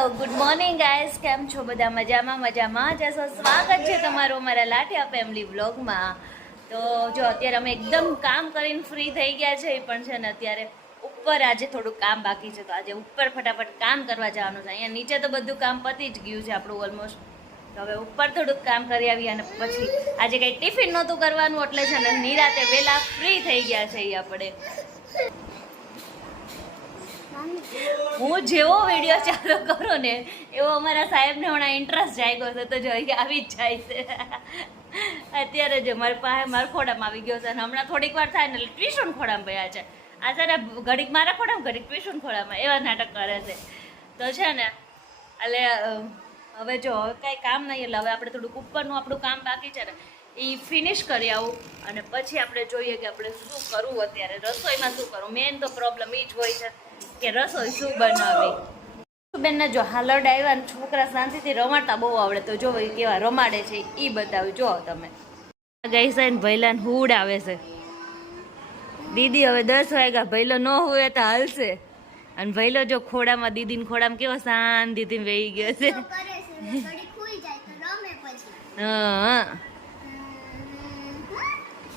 Hello good morning guys કેમ છો બધા? મજામાં મજામાં. જશો સ્વાગત છે તમારું અમારા લાઠિયા ફેમિલી વ્લોગમાં તો જો અત્યારે અમે એકદમ કામ કરીને ફ્રી થઈ ગયા છે, એ પણ છે ને અત્યારે ઉપર આજે થોડું કામ બાકી છે. તો આજે ઉપર ફટાફટ કામ કરવા જવાનું છે. અહીંયા નીચે તો બધું કામ પતી જ ગયું છે આપણું ઓલમોસ્ટ તો હવે ઉપર થોડુંક કામ કરી આવીએ અને પછી આજે કંઈ ટિફિન નહોતું કરવાનું, એટલે છે ને નિરાતે વહેલા ફ્રી થઈ ગયા છે એ આપણે. હું જેવો વીડિયો ચાલુ કરું ને, એવો અમારા સાહેબને હમણાં ઇન્ટરેસ્ટ જાગ્યો છે, તો જો આવી જ જાય છે. અત્યારે જે મારી પાસે, મારા ખોડામાં આવી ગયો છે, અને હમણાં થોડીક વાર થાય ને એટલે ટ્યુશન ખોડામાં ગયા છે. આ છે ઘડીક મારા ખોડામાં, ઘડીક ટ્યુશન ખોડામાં, એવા નાટક કરે છે. તો છે ને, એટલે હવે જો, હવે કાંઈ કામ નહીં, એટલે હવે આપણે થોડુંક ઉપરનું આપણું કામ બાકી છે ને, એ ફિનિશ કરી આવું, અને પછી આપણે જોઈએ કે આપણે શું કરવું અત્યારે, રસોઈમાં શું કરવું? મેઇન તો પ્રોબ્લેમ એ જ હોય છે. કે રસોઈ શું બનાવી? બેનના જો હાલડ આવ્યા ને છોકરા શાંતિથી રમાડતા બહુ આવડે. તો જો કેવા રમાડે છે એ બતાવ્યું. જો તમે. ગઈ છે ને ભૈલાને હુડ આવે છે. દીદી હવે દસ વાગ્યા ભૈલો ન હોય તો હાલશે. અને ભૈલો જો ખોડામાં દીદીને ખોડામાં કેવો શાંતિથી વહી ગયો છે. હા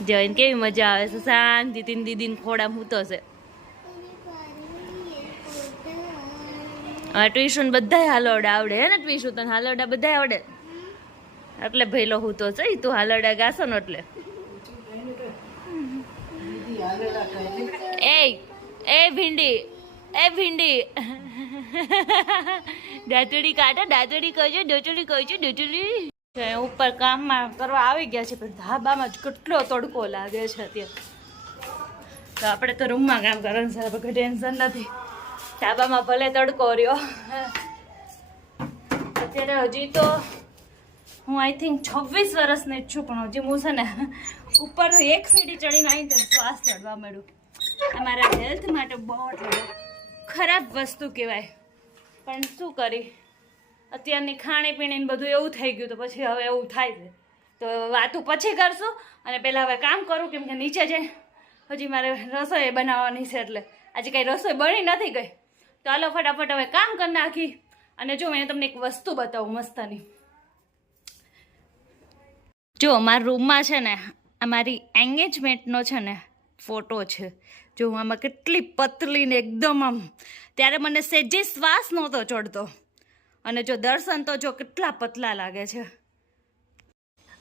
જોઈને કેવી મજા આવે છે શાંતિથી દીદીને ખોડામાં હૂતો છે. ટ્યુશન બધાય હાલોડા આવડે, હે ને ટ્યુશન? તને હાલોડા બધાય આવડે? એટલે ભઈલો હું તો છે તું હાલોડા ગાશો ને એટલે. એ એ ભીંડી એ ભીંડી. દાંતડી કાઢો, દાંતડી કહેજો ડોચડી કહેજો ડોચડી. ઉપર કામમાં કરવા આવી ગયા છે, પણ ધાબામાં જ કેટલો તડકો લાગે છે અત્યારે. તો આપણે તો રૂમમાં કામ કરવાનું છે આપણે ટેન્શન નથી. ધાબામાં ભલે તડકો રહ્યો. અત્યારે હજી તો હું આઈ થિંક છવ્વીસ વર્ષની જ છું, પણ હજી હું છે ને ઉપર એક સીડી ચડીને આવી તો શ્વાસ ચડવા મળ્યું અમારા મારા હેલ્થ માટે બહુ ખરાબ વસ્તુ કહેવાય. પણ શું કરી? અત્યારની ખાણીપીણીને બધું એવું થઈ ગયું તો પછી હવે એવું થાય છે. તો વાતું પછી કરશું અને પહેલાં હવે કામ કરું કેમ કે નીચે જાય હજી મારે રસોઈ બનાવવાની છે એટલે. આજે કંઈ રસોઈ બની નથી ગઈ. તો હાલો, ફટાફટ હવે કામ કરી નાખી અને જો મેં તમને એક વસ્તુ બતાવું મસ્તની. જો મારા રૂમમાં છે ને આ મારી એંગેજમેન્ટનો છે ને ફોટો છે. જો હું આમાં કેટલી પતલી ને એકદમ આમ, ત્યારે મને સેજે શ્વાસ નહોતો ચડતો. અને જો દર્શન તો જો કેટલા પતલા લાગે છે.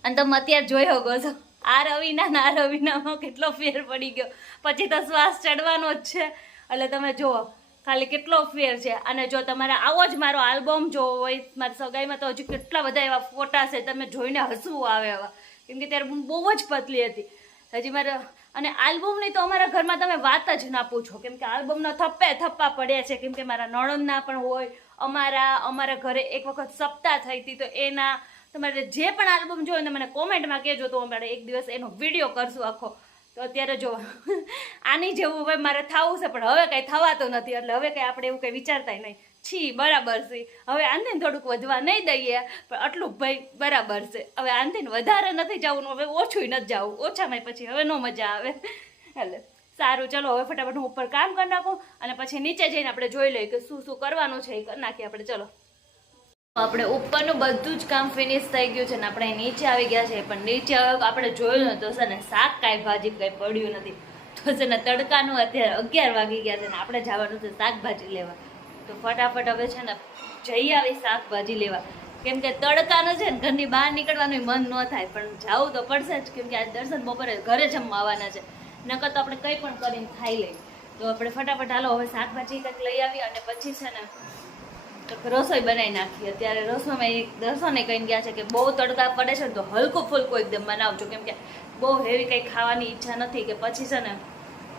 અને તમે અત્યારે જોઈ શકો છો, આ રવિના આ રવિનામાં કેટલો ફેર પડી ગયો. પછી તો શ્વાસ ચડવાનો જ છે. એટલે તમે જુઓ ખાલી કેટલો ફેર છે? અને જો તમારે આવો જ મારો આલ્બમ જોવો હોય, મારી સગાઈમાં તો હજુ કેટલા બધા એવા ફોટા છે, તમે જોઈને હસવું આવે એવા કેમ કે ત્યારે હું બહુ જ પતલી હતી. હજી મારે અને આલ્બમની તો અમારા ઘરમાં તમે વાત જ ના પૂછો. કેમ કે આલ્બમના થપ્પે થપ્પા પડ્યા છે. કેમ કે મારા નણંદના પણ હોય, અમારા અમારા ઘરે એક વખત સપ્તાહ થઈ હતી, તો એના તમારે જે પણ આલ્બમ જોયો ને, મને કોમેન્ટમાં કહેજો તો અમારે એક દિવસ એનો વીડિયો કરશું આખો. તો અત્યારે જો, આની જેવું હવે મારે થવું છે, પણ હવે કંઈ થવાતું નથી, એટલે હવે કંઈ આપણે એવું કંઈ વિચારતા નહીં. છી, બરાબર છે. હવે આંધીને થોડુંક વધવા નહીં દઈએ, પણ આટલું ભાઈ બરાબર છે. હવે આંધીને વધારે નથી જવું, હવે ઓછું નથી જવું. ઓછામાં પછી હવે નો મજા આવે. એટલે સારું, ચલો, હવે ફટાફટ હું ઉપર કામ કરી નાખું, અને પછી નીચે જઈને આપણે જોઈ લઈએ કે શું શું કરવાનું છે એ કરી નાખીએ આપણે. ચલો. આપણે ઉપરનું બધું જ કામ ફિનિશ થઈ ગયું છે ને આપણે નીચે આવી ગયા છે. પણ નીચે આપણે જોયું ને તો છે ને શાક કાંઈ ભાજી કાંઈ પડ્યું નથી. તો છે ને તડકાનું અત્યારે અગિયાર વાગી ગયા છે ને આપણે જવાનું છે શાકભાજી લેવા. તો ફટાફટ હવે છે ને જઈ આવી શાકભાજી લેવા. કેમ કે તડકાનું છે ને ઘરની બહાર નીકળવાનું મન ન થાય, પણ જવું તો પડશે જ. કેમ કે આજ દર્શન બપોરે ઘરે જમવા આવવાના છે. નકર તો આપણે કંઈ પણ કરીને ખાઈ લઈએ. તો આપણે ફટાફટ હાલો હવે શાકભાજી કંઈક લઈ આવી અને પછી છે ને રસોઈ બનાવી નાખી. અત્યારે રસોઈમાં દર્શને કહીને ગયા છે કે બહુ તડકા પડે છે ને તો હલકું ફૂલકો એકદમ બનાવજો. કેમ કે બહુ હેવી કંઈ ખાવાની ઈચ્છા નથી કે પછી છે ને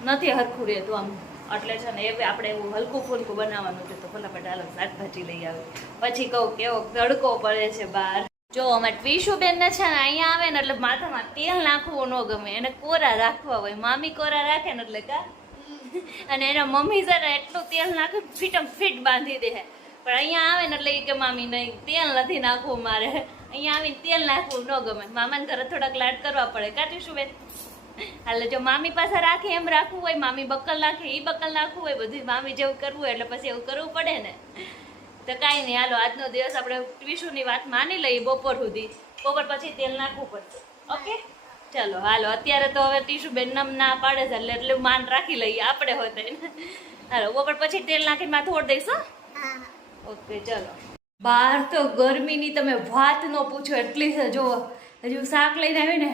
નથી હરખું રહેતું આમ. એટલે છે ને એ આપણે એવું હલકું ફૂલકું બનાવવાનું છે તો ફટાફટ હાલો શાકભાજી લઈ આવે પછી કહું કેવો તડકો પડે છે બહાર. જો અમારે ટ્વીશુ બેન ને છે ને અહીંયા આવે ને એટલે માથામાં તેલ નાખવું ન ગમે. એને કોરા રાખવા હોય. મામી કોરા રાખે ને એટલે કા? અને એના મમ્મી છે ને એટલું તેલ નાખે ફીટમ ફીટ બાંધી દે. પણ અહીંયા આવે ને એટલે કે, મામી, નહીં, તેલ નથી નાખવું મારે. અહીંયા આવીને તેલ નાખવું ન ગમે. મામાને ઘરે થોડાક લાડ કરવા પડે. કાઢીશું બેન. હાલે, જો મામી પાસે રાખે એમ રાખવું હોય, મામી બક્કલ નાખે એ બક્કલ નાખવું હોય, બધું મામી જેવું કરવું હોય એટલે પછી એવું કરવું પડે ને. તો કાંઈ નહીં, હાલો, આજનો દિવસ આપણે વિશુની વાત માની લઈએ બપોર સુધી. બપોર પછી તેલ નાખવું પડશે. ઓકે? ચાલો, હાલો, અત્યારે તો હવે ટીશુબેન નમ ના પાડે છે એટલે એટલે માન રાખી લઈએ, આપણે હોય તો એને. હાલો, બપોર પછી તેલ નાખીને માથું ઓળ દઈશું હા. ઓકે, ચલો. બહાર તો ગરમીની તમે વાત ન પૂછો, એટલી છે જો, હજુ શાક લઈને આવી ને,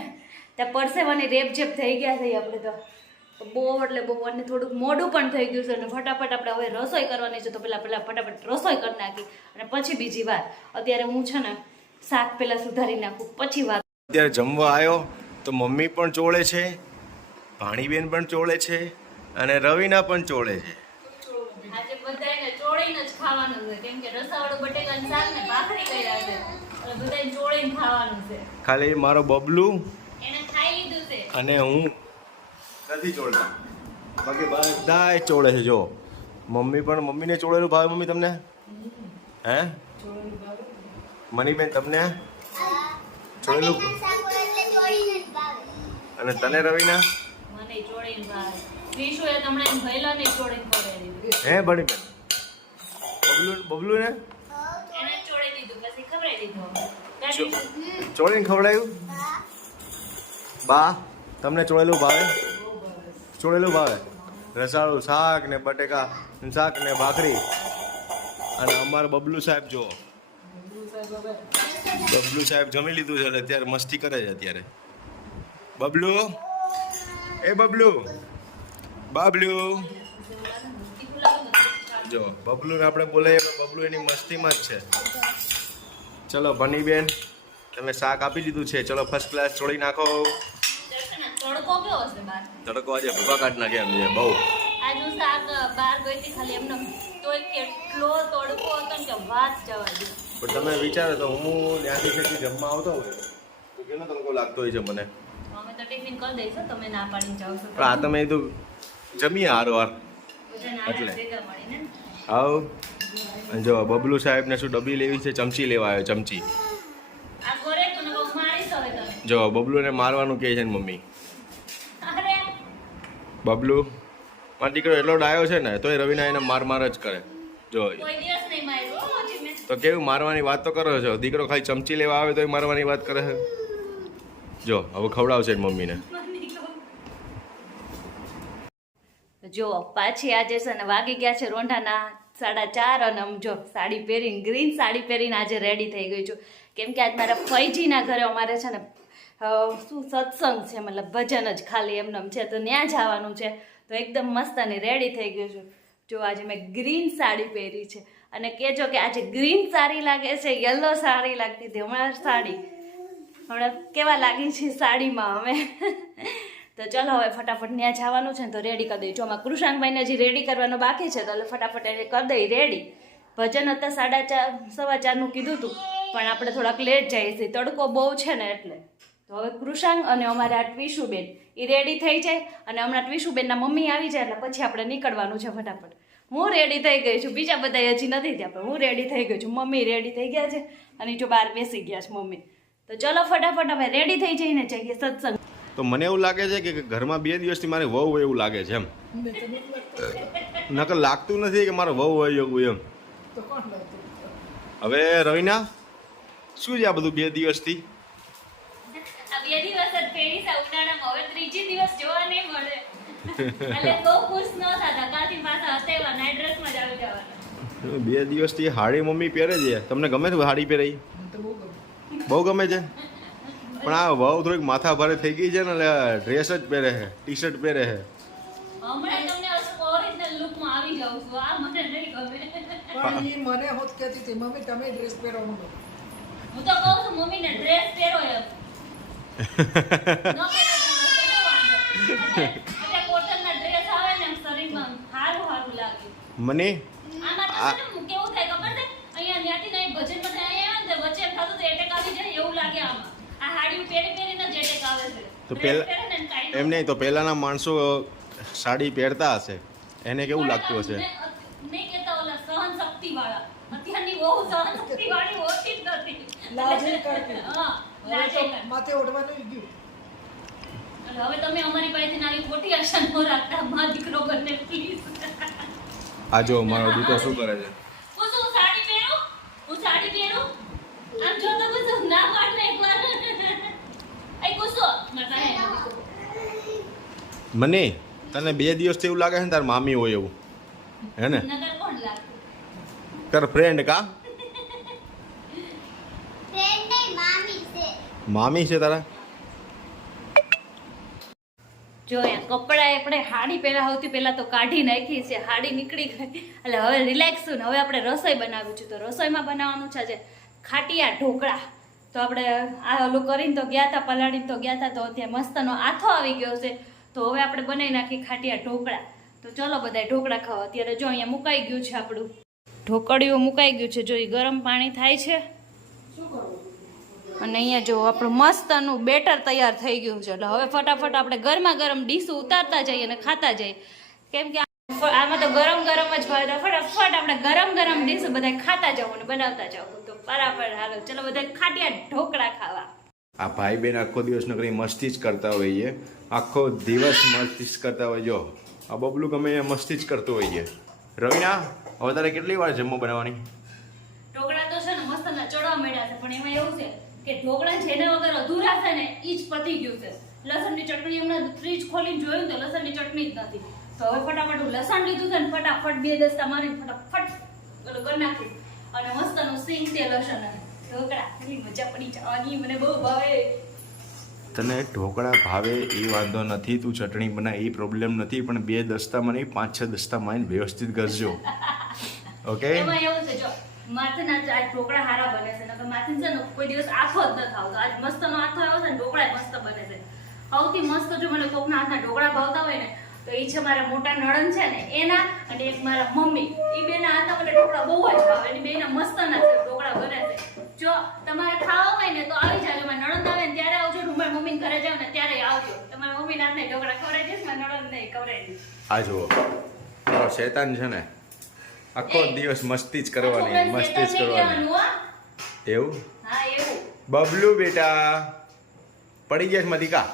ત્યાં પરસેવાની રેપ જેપ થઈ ગયા છે આપણે તો બહુ એટલે બહુ, અને થોડુંક મોડું પણ થઈ ગયું છે, અને ફટાફટ આપણે હવે રસોઈ કરવાની છે, તો પહેલાં પહેલાં ફટાફટ રસોઈ કરી નાખી, અને પછી બીજી વાર. અત્યારે હું છે ને, શાક પહેલાં સુધારી નાખું, પછી વાત અત્યારે જમવા આવ્યો, તો મમ્મી પણ ચોળે છે, ભાણીબેન પણ ચોળે છે, અને રવિના પણ ચોળે છે આજે બધાને ચોળીને જ ખાવાનું છે. કેમ કે રસાવાળું બટેકાનું શાક ને ભાખરી કર્યા છે. એટલે બધાને ચોળીને ખાવાનું છે. ખાલી મારો બબલુ એને ખાઈ લીધું છે. અને હું નથી ચોળતા. બાકી બધા ચોળે છે જો. મમ્મી પણ મમ્મીને ચોળેલું ભાવે મમ્મી તમને? હે? મનીબેન તમને? ચોળેલું અને તને રવિના? મને ચોળીને ભાવે. તમને ચોળીને ખવડાવી હે બનીબેન બબલુ બબલુ ને. ચોળીને ખવડાયું? બા તમને ચોળેલું ભાવે? ચોળેલું ભાવે? રસાળું શાક ને બટેકા શાક ને ભાખરી. અને અમારા બબલુ સાહેબ જો બબલુ સાહેબ જમી લીધું છે એટલે અત્યારે મસ્તી કરે છે અત્યારે. બબલુ? એ બબલુ. બાબલુ. જો. બબલુને આપણે બોલાવીએ બબલુ એની મસ્તીમાં જ છે. ચલો બનીબેન તમે શાક આપી દીધું છે. ચલો ફર્સ્ટ ક્લાસ છોડી નાખો. તડકો આજે ભૂકા કાઢ નાખે એમ છે બહુ. આજનું શાક બહાર ગઈ ખાલી એમને તોય કેટલો તડકો હતો ને કે વાત જવા દે. પણ તમે વિચારો તો હું ત્યાંથી જમવા આવતો હોય તો કેટલો તડકો લાગતો હોય છે મને? અમે તો ટિફિન કરી દઈશું તમે ના પાડીને જાઓ છો. આ તમે કીધું જમીએ હારો હાર. એટલે. આવ. જો બબલુ સાહેબને શું ડબ્બી લેવી છે? ચમચી લેવા આવ્યો ચમચી. જો બબલુને મારવાનું કહે છે ને મમ્મી. બબલુ મારો દીકરો એટલો ડાયો છે ને તોય રવિના એને માર માર જ કરે. જો તો કેવું મારવાની વાત તો કરો છો? દીકરો ખાલી ચમચી લેવા આવે તોય મારવાની વાત કરે છે? જો હવે ખવડાવશે મમ્મીને. જો પાછી આજે છે ને વાગી ગયા છે રોંઢાના સાડા ચાર અને જો સાડી પહેરીને ગ્રીન સાડી પહેરીને આજે રેડી થઈ ગઈ છું. કેમ કે આજ મારા ફૈજીના ઘરે અમારે છે ને શું સત્સંગ છે, મતલબ ભજન જ ખાલી એમનેમ છે, તો ત્યાં જવાનું છે. તો એકદમ મસ્ત અને રેડી થઈ ગયું છું. જો આજે મેં ગ્રીન સાડી પહેરી છે. અને કહેજો કે આજે ગ્રીન સાડી લાગે છે યલો સાડી લાગતી હતી. હમણાં સાડી, હમણાં કેવા લાગી છે સાડીમાં અમે? તો ચલો હવે ફટાફટ ત્યાં જવાનું છે ને તો રેડી કરી દઈ જો આમાં કૃષાંકભાઈને હજી રેડી કરવાનું બાકી છે, તો એટલે ફટાફટ એને કરી દઈ રેડી ભજન હતા સાડા ચાર, સવા ચારનું કીધું હતું પણ આપણે થોડાક લેટ જઈએ છીએ. તડકો બહુ છે ને એટલે. તો હવે કૃષાંક અને અમારે ટ્વીશુબેન એ રેડી થઈ જાય અને હમણાં ટ્વીશુબેનના મમ્મી આવી જાય એટલે પછી આપણે નીકળવાનું છે ફટાફટ. હું રેડી થઈ ગઈ છું. બીજા બધા હજી નથી ત્યાં પણ હું રેડી થઈ ગઈ છું. મમ્મી રેડી થઈ ગયા છે અને જો બહાર બેસી ગયા છે મમ્મી. તો ચલો ફટાફટ અમે રેડી થઈ જઈને જઈએ સત્સંગ. તો મને એવું લાગે છે કે ઘરમાં બે દિવસથી મારે વહુ હોય એવું લાગે છે એમ. નકર લાગતું નથી કે મારે વહુ હોય એવું એમ. હવે રવિના શું છે આ બધું બે દિવસથી? બે દિવસથી હાડી મમ્મી પહેરે છે. તમને ગમે છે હાડી પહેરાઈ? બહુ ગમે છે? પણ આ વહુ થોડીક માથા ભારે થઈ ગઈ છે ને એટલે ડ્રેસ જ પહેરે છે ટી શર્ટ પહેરે છે. હમણાં તમને ઓરિજિનલ લુકમાં આવી જાઉં છું. આ મને નહીં ગમે. પણ ઈ મને હોત કહેતી હતી મમ્મી તમે ડ્રેસ પહેરો. હું તો કહું છું મમ્મીને ડ્રેસ પહેરો એમ. ન પહેરો મને તો પહેલા- એમ નહીં તો પહેલાના માણસો સાડી પહેરતા હશે. એને કેવું લાગતું હશે? આ જો કહેતા દીકરો શું કરે વાળા અત્યારની બહુ સહન શક્તિ વાળી હોતી જ નથી લાજે કરતી. હા હવે લાજે તો કરતી. માથે ઓઢવાનું ગયું એટલે હવે તમે અમારી પાસેથી આવી ખોટી આશા ન રાખતા મા દીકરો બંને પ્લીઝ આ જો મારો દીકરો શું કરે છે હું શું સાડી પહેરો મને? તને બે દિવસથી એવું લાગે છે ને તાર મામી હોય એવું. હે ને? નગર કોણ લાગતું તાર ફ્રેન્ડ કા? મામી છે. મામી છે તારા? જો કપડા આપણે હાડી પહેલા સૌથી પહેલા તો કાઢી નાખી છે હાડી નીકળી ગઈ. એટલે હવે રિલેક્સ છું ને હવે આપણે રસોઈ બનાવ્યું છે. તો રસોઈમાં બનાવવાનું છે આજે ખાટિયા ઢોકળા. તો આપણે આ ઓલું કરીને તો ગયા હતા પલાળીને તો ગયા હતા તો ત્યાં મસ્તનો આથો આવી ગયો છે. તો હવે આપણે બનાવી નાખીએ ખાટિયા ઢોકળા. તો ચલો બધા ઢોકળા ખાવા. અત્યારે જો અહીંયા મુકાઈ ગયું છે આપણું. ઢોકળીઓ મુકાઈ ગયું છે. જો એ ગરમ પાણી થાય છે. અને અહીંયા જો આપણું મસ્તનું બેટર તૈયાર થઈ ગયું છે. એટલે હવે ફટાફટ આપણે ગરમા ગરમ ડીશું ઉતારતા જઈએ અને ખાતા જઈએ. કેમ કે આમાં તો ગરમ ગરમ જ ભાવે ફટાફટ આપણે ગરમ ગરમ ડીશું બધા ખાતા જવું અને બનાવતા જવું તો બરાબર હાલો. ચલો બધા ખાટિયા ઢોકળા ખાવા. આ ભાઈ બેન આખો દિવસ નકરી મસ્તી જ કરતા હોઈએ આખો દિવસ મસ્તી જ કરતા હોય. જો, આ બબલું ગમે એ મસ્તી જ કરતો હોઈએ રવિના, હવે તારે કેટલી વાર જમવા બનાવવાની? ઢોકળા તો છે ને મસ્તના ચડવા માંડ્યા છે, પણ એમાં એવું છે કે ઢોકળા જેના વગર અધૂરા છે ને ઈ જ પતી ગયું છે. લસણની ચટણી હમણાં ફ્રીજ ખોલીને જોયું તો લસણની ચટણી જ નથી. તો હવે ફટાફટ હું લસણ લીધું છે ને ફટાફટ બે દસ્તા તમારી ફટાફટ કરી નાખ્યું અને મસ્તનું સિંગ તે લસણ ઢોકળા. કેટલી મજા પડી જવાની મને બહુ ભાવે. તને ઢોકળા ભાવે એ વાંધો નથી તું ચટણી બનાય એ પ્રોબ્લેમ નથી પણ બે દસ્તામાં નહીં પાંચ છ દસ્તામાં વ્યવસ્થિત કરજો. ઓકે એમાં એવું છે જો માથેના જ આ ઢોકળા હારા બને છે નકર માથે છે ને કોઈ દિવસ આથો જ ન થાવતો આજ મસ્તનો આથો આવ્યો છે ને ઢોકળા મસ્ત બને છે. સૌથી મસ્ત જો મને કોકના હાથના ઢોકળા ભાવતા હોય ને તો એ છે મારા મોટા નણંદ છે ને એના અને એક મારા મમ્મી. એ બેના હાથના મને ઢોકળા બહુ જ ભાવે અને બેના મસ્તના છે ઢોકળા બને છે. જો તમારે ખાવા હોય ને તો આવી જાજો. મારા નણંદ આવે ને ત્યારે આવજો ને હું મારા મમ્મી ઘરે જાવ ને ત્યારે આવજો. તમારા મમ્મી નાથને ઢોકળા ખવડાવી દઈશ મારા નણંદ નહીં ખવડાવી દઈશ. આ જુઓ. શેતાન છે ને આખો દિવસ મસ્તી જ કરવાની મસ્તી જ કરવાની. એવું? હા એવું. બબલુ બેટા પડી ગયા છે મધિકા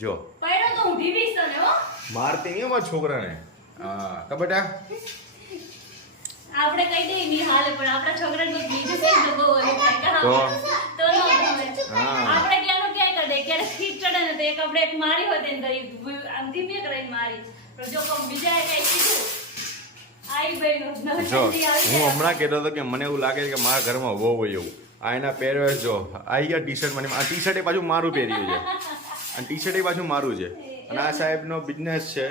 જો. પડ્યો તો હું ઢીવીશ તને હો. મારતી નહીં અમારા છોકરાને. હા તો બેટા આપણે કઈ દઈએ ની હાલે પણ આપણા છોકરાને કોઈ બીજું કઈ તો બહુ ઓલું થાય તો? તો ન ગમે. આપણે ક્યાંનું ક્યાંય કરી દઈએ? ખીચ ચડે ને તો એક આપણે એક મારી હોય તેને તો આમ ધીમે કરીને મારી. પણ જો કોમ બીજા કઈ કીધું જો હું હમણાં કહેતો હતો કે મને એવું લાગે છે કે મારા ઘરમાં બહુ હોય એવું. આ એના પહેરવેશ જો આવી ગયા ટી શર્ટ મને આ ટી શર્ટ એ પાછું મારું પહેર્યું છે. અને ટી શર્ટ એ પાછું મારું છે. અને આ સાહેબનો બિઝનેસ છે.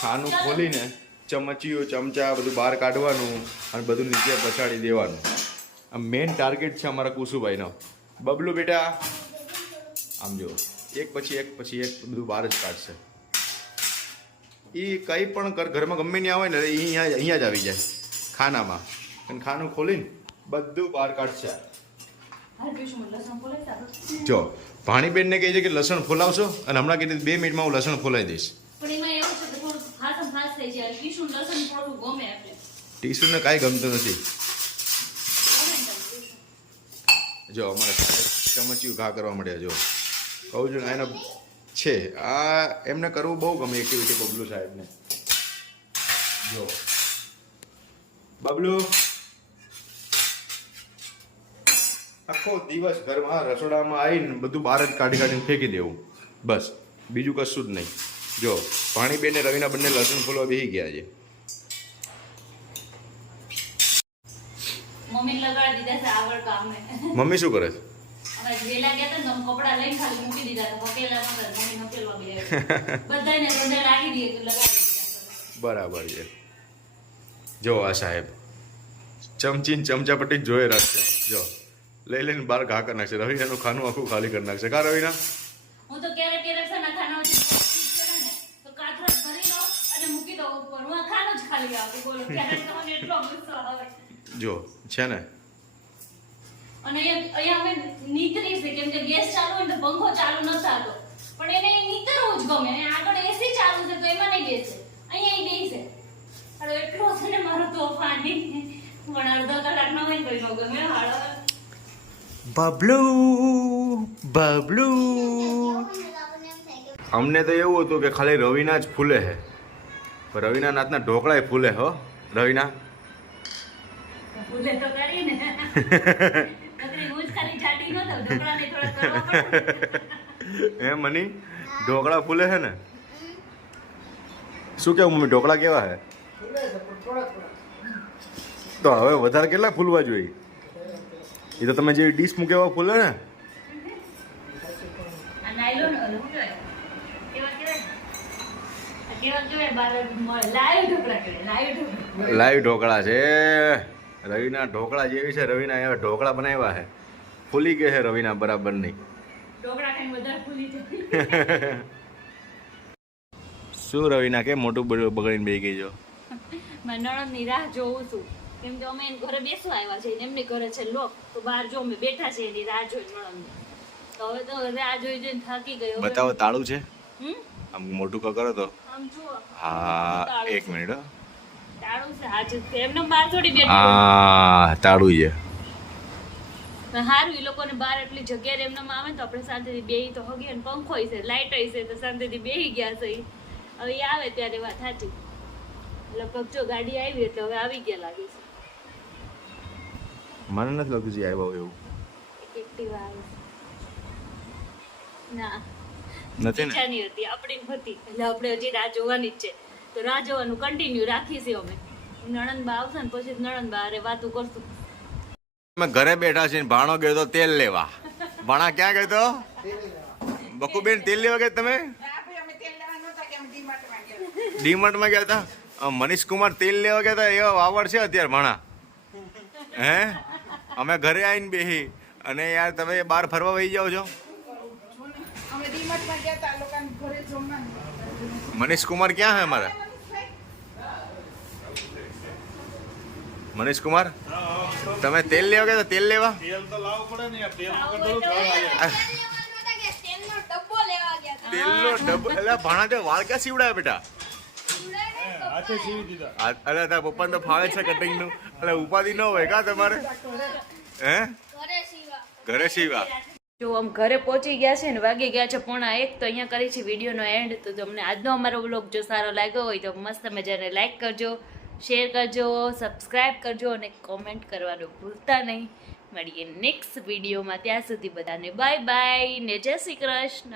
ખાનું ખોલીને ચમચીઓ, ચમચા બધું બહાર કાઢવાનું અને બધું નીચે પછાડી દેવાનું. આ મેઇન ટાર્ગેટ છે અમારા કુસુભાઈનો. બબલુ બેટા, આમ જો, એક પછી એક પછી એક બધું બહાર જ કાઢશે. એ કંઈ પણ ઘરમાં ગમે ત્યાં હોય ને અહીંયા અહીંયા જ આવી જાય, ખાનામાં. અને ખાનું ખોલીને બધું બહાર કાઢશે. જો, ભાણીબેનને કહે છે કે લસણ ફોલાવશો, અને હમણાં કીધું બે મિનિટમાં હું લસણ ફોલાવી દઈશ. પણ એમાં એવું છે થોડું ખાસમ ખાસ થઈ જાય પીશું લસણ થોડું ગમે એટલે ટીસ્યુને કાંઈ ગમતું નથી. જો, અમારે ચમચિયું ઘા કરવા મળ્યા જો. કહું છું એનો છે. આ એમને કરવું બહુ ગમે એક્ટિવિટી બબલુ સાહેબને. જો. બબલુ. આખો દિવસ ઘરમાં રસોડામાં આવીને બધું બહાર જ કાઢી કાઢીને ફેંકી દેવું. બસ. બીજું કશું જ નહીં. જો પાણીબેન ને રવિના બંને લસણ ફૂલવા બેસી ગયા છે. મમ્મી લગાડી દીધા છે આગળ કામને મમ્મી શું કરે છે? અમે વેલા ગયા હતા ને તો લઈને ખાલી મૂકી દીધા મમ્મી ગયા બધાને લાગી તો લગાડી બરાબર છે. જો આ સાહેબ ચમચી ચમચાપટ્ટી જોઈ રાખશે. જો લઈ લઈને બહાર ઘા કરી નાખશે. એનું ખાનું આખું ખાલી કરી નાખશે. કા રવિના? હું તો ક્યારેક ક્યારેક છે ને ખાના વચ્ચે ખીચ ચડે ને તો કાતરા ભરી લઉં અને મૂકી દઉં ઉપર. હું ખાનું જ ખાલી આપું. બોલો ક્યારેક તો એટલો ગુસ્સો આવે. જો છે ને? અને અહીંયા અહીંયા અમે નીતરી છે કેમ કે ગેસ ચાલુ હોય ને તો પંખો ચાલુ ન થતો પણ એને નીતરવું જ ગમે. અને આગળ એસી ચાલુ છે તો એમાં નહીં બેસે. અહીંયા ઈ બેસે. અરે એટલો છે ને મારો તોફાની. પણ અડધો કલાક ન હોય કોઈ ન ગમે. હાડો બબલુ બબલુ. અમને તો એવું હતું કે ખાલી રવિના જ ફૂલે હે. રવિના નાથના ઢોકળાય ફૂલે હો. રવિના? ભૂલે તો કરી ને. નકરી હું જ ખાલી જાડી ન થાઉં ઢોકળાને થોડા કરવા પડે. હે મની ઢોકળા ફૂલે છે ને? શું કેવું મમ્મી ઢોકળા કેવા છે પણ થોડા થોડા તો હવે વધારે કેટલા ફૂલવા જોઈએ? એ તો તમે જે ડીશ મૂકેવા ફૂલે ને. લાઈવ ઢોકળા છે. રવિના ઢોકળા જેવી છે રવિના એવા ઢોકળા બનાવ્યા છે. ફૂલી ગઈ છે રવિના બરાબર નહીં. શું રવિના કે મોટું બગ- બગડીને બેસી ગઈ છો? નણંદની રાહ જોઉં છું. કેમ કે અમે ઘરે બેસવા આવ્યા છે એમની ઘરે છે લોક. તો બહાર જો અમે બેઠા છે એની રાહ જોઈ નણંદની. તો હવે તો રાહ જોઈ જોઈને થાકી ગયો બતાવો તાળું છે? હમ? આમ મોટું કરો તો? આમ જુઓ. હા એક મિનિટ હો. તાળું છે. સારું એ લોકોને બહાર એટલી જગ્યાએ એમને આવે તો આપણે શાંતિથી બેહી તો હગી અને પંખો છે લાઇટ છે તો શાંતિથી બેહી ગયા છે હવે આવે ત્યારે વાત સાચી. લગભગ જો ગાડી આવી એટલે હવે આવી ગયા લાગે છે. મને નથી લાગતું જે આવ્યો એવું. એક એક્ટિવા આવે ના. નથી ને? હતી આપણી હતી એટલે આપણે હજી રાહ જોવાની જ છે. તો રાહ જોવાનું કન્ટિન્યુ રાખીશું અમે. નણંદબા આવશે ને પછી નણંદબા અરે વાતું કરશું. અમે ઘરે બેઠા છીએ ને ભાણો ગયો તો તેલ લેવા. ભાણા ક્યાં ગયો તો? બકુબેન તેલ લેવા ગયા તમે? ડીમાર્ટમાં ગયા હતા? મનીષ કુમાર તેલ લેવા ગયા હતા એવા વાવડ છે અત્યારે ભાણા. હે? અમે ઘરે આવીને બેહી. અને યાર તમે બહાર ફરવા વહી જાઓ છો? મનીષ કુમાર ક્યાં હે અમારા? મનીષ કુમાર તમે તેલ લેવા ગયા તેલ લેવા? તેલનો ડબ્બો લેવા ગયા હતા. તેલનો ડબ્બો એટલે ભાણા તે વાળ ક્યાં સીવડાયા બેટા? અરે તારા પપ્પાને તો ફાવે છે કટિંગનું એટલે ઉપાધિ ન હોય કા તમારે? હે? ઘરે સીવા. ઘરે જો આમ ઘરે પહોંચી ગયા છે ને વાગી ગયા છે પોણા એક તો અહીંયા કરી છે વિડીયોનો એન્ડ. તો તમને આજનો અમારો બ્લોગ જો સારો લાગ્યો હોય તો મસ્ત મજાને લાઈક કરજો. શેર કરજો સબસ્ક્રાઈબ કરજો અને કોમેન્ટ કરવાનું ભૂલતા નહીં. મળીએ નેક્સ્ટ વિડીયોમાં ત્યાં સુધી બધાને બાય બાય ને જય શ્રી કૃષ્ણ.